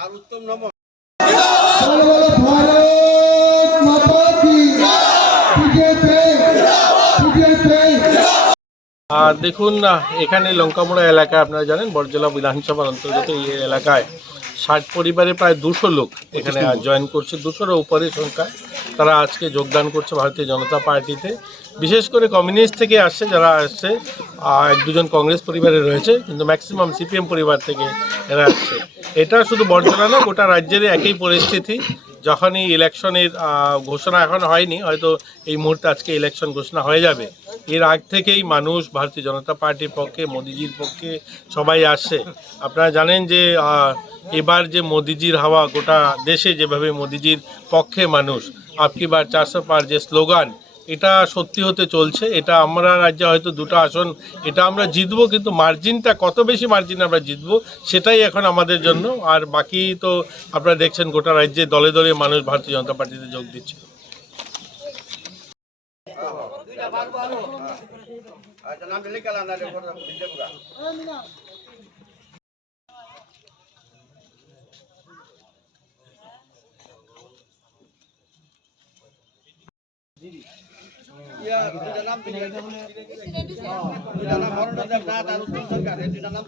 আর উত্তম নম দেখুন এখানে লঙ্কামোড়া এলাকা আপনারা জানেন বড়জলা বিধানসভার অন্তর্গত এই এলাকায় ৬০ পরিবারে প্রায় ২০০ লোক এখানে জয়েন করছে, ২০০-র উপরে সংখ্যায় তারা আজকে যোগদান করছে ভারতীয় জনতা পার্টিতে। বিশেষ করে কমিউনিস্ট থেকে আসছে, যারা আসছে ১-২ জন কংগ্রেস পরিবারে রয়েছে, কিন্তু ম্যাক্সিমাম সিপিএম পরিবার থেকে এরা আসছে। এটা শুধু বড়জলা না, গোটা রাজ্যের একই পরিস্থিতি। যখনই ইলেকশনের ঘোষণা এখন হয়নি, হয়তো এই মুহূর্তে আজকে ইলেকশন ঘোষণা হয়ে যাবে, এর আগ থেকেই মানুষ ভারতীয় জনতা পার্টির পক্ষে, মোদিজির পক্ষে সবাই আসছে। আপনারা জানেন যে এবার যে মোদিজির হাওয়া গোটা দেশে, যেভাবে মোদিজির পক্ষে মানুষ আপকি বার ৪০০ পার যে স্লোগান, এটা সত্যি হতে চলছে। এটা আমরা রাজ্যে হয়তো 2টা আসন এটা আমরা জিতবো, কিন্তু মার্জিনটা কত বেশি মার্জিন আমরা জিতবো সেটাই এখন আমাদের জন্য। আর বাকি তো আপনারা দেখছেন গোটা রাজ্যে দলে দলে মানুষ ভারতীয় জনতা পার্টিতে যোগ দিচ্ছে। নাম